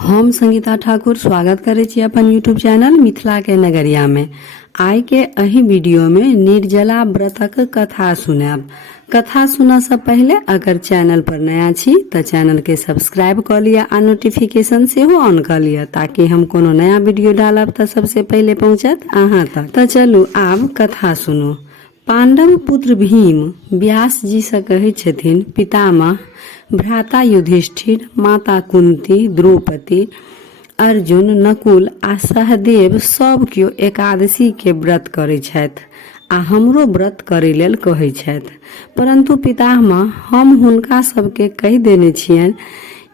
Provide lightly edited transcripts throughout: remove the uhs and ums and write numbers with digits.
हम संगीता ठाकुर स्वागत करे छी अपन यूट्यूब चैनल मिथिला के नगरिया में। आइ के एही वीडियो में निर्जला व्रतक कथा सुनाब। कथा सुना से पहले अगर चैनल पर नया छी तो चैनल के सब्सक्राइब कर लिया आ नोटिफिकेशन से हो ऑन कर लिया ताकि हम कोनो नया वीडियो डालब तो सबसे पहले पहुंचत अहाँ तक। तो चलू आब कथा सुनो। पांडव पुत्र भीम व्यास जी से कहे छथिन, पितामह भ्राता युधिष्ठिर, माता कुंती, द्रौपदी, अर्जुन, नकुल आ सहदेव सब केओ एकादशी के व्रत करे छथि आ हमरो व्रत करे लेल कहे छथि। परंतु पितामह हम हुनका सबके कहि देने छियनि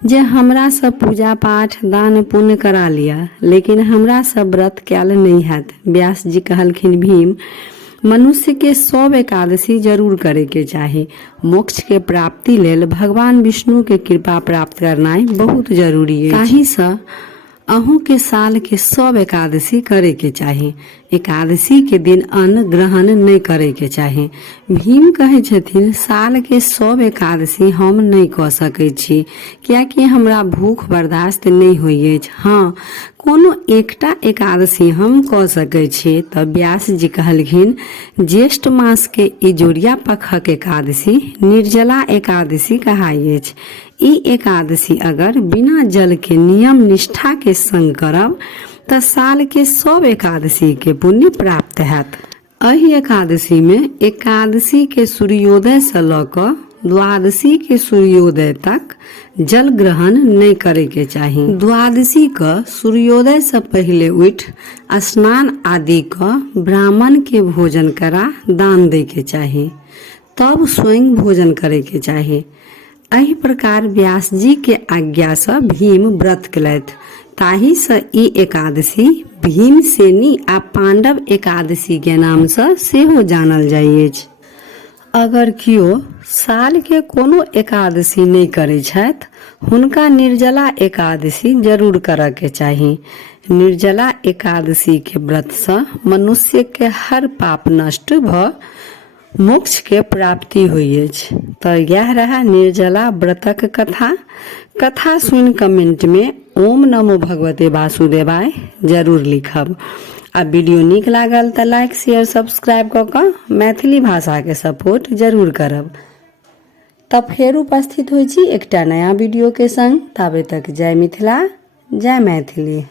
जे हमरा सब पूजा पाठ दान पुण्य करा लिया, लेकिन हमरा सब व्रत कैल नहीं हैत। व्यास जी कहलखिन, भीम मनुष्य के सब एकादशी जरूर करे के चाही। मोक्ष के प्राप्ति लेल भगवान विष्णु के कृपा प्राप्त करना बहुत जरूरी है। ताहि से अहूँ के साल के सब एकादशी करे के चाही। एकादशी के दिन अन्न ग्रहण नहीं करे के चाही। भीम कहे छथिन, साल के सब एकादशी हम नहीं क सकै छी कियाकि हमरा भूख बर्दाश्त नहीं होइए। हाँ, कोनो एकटा एकादशी हम क सकै छी। तब व्यास जी कहलखिन, ज्येष्ठ मास के इजोरिया पखक एकादशी निर्जला एकादशी कहाइ अछि। ई एकादशी अगर बिना जल के नियम निष्ठा के संग करब त साल के सब एकादशी के पुण्य प्राप्त हैत। एहि एकादशी में एकादशी के सूर्योदय से ल क द्वादशी के सूर्योदय तक जल ग्रहण नहीं करे के चाही। द्वादशी का सूर्योदय से पहले उठ स्नान आदि का ब्राह्मण के भोजन करा दान दे के चाही, तब स्वयं भोजन करे के चाही। एहि प्रकार व्यास जी के आज्ञा से भीम व्रत केलथि। ताहि से ई एकादशी भीमसेनी आ पांडव एकादशी के नाम से सेहो जानल जाइ अछि। अगर कियो साल के कोनो एकादशी नहीं करे छथि, हुनका निर्जला एकादशी जरूर करऽ के चाही। निर्जला एकादशी के व्रत से मनुष्य के हर पाप नष्ट भ मोक्ष के प्राप्ति होइ अछि। तो यह रहा निर्जला व्रतक कथा। कथा सुन कमेंट में ओम नमो भगवते वासुदेवाय जरूर लिखब। आ वीडियो नीक लागल तो लाइक शेयर सब्सक्राइब क के मैथिली भाषा के सपोर्ट जरूर करब। तब फेर उपस्थित होइ छी एकटा नया वीडियो के संग। ताबे तक जय मिथिला, जय मैथिली।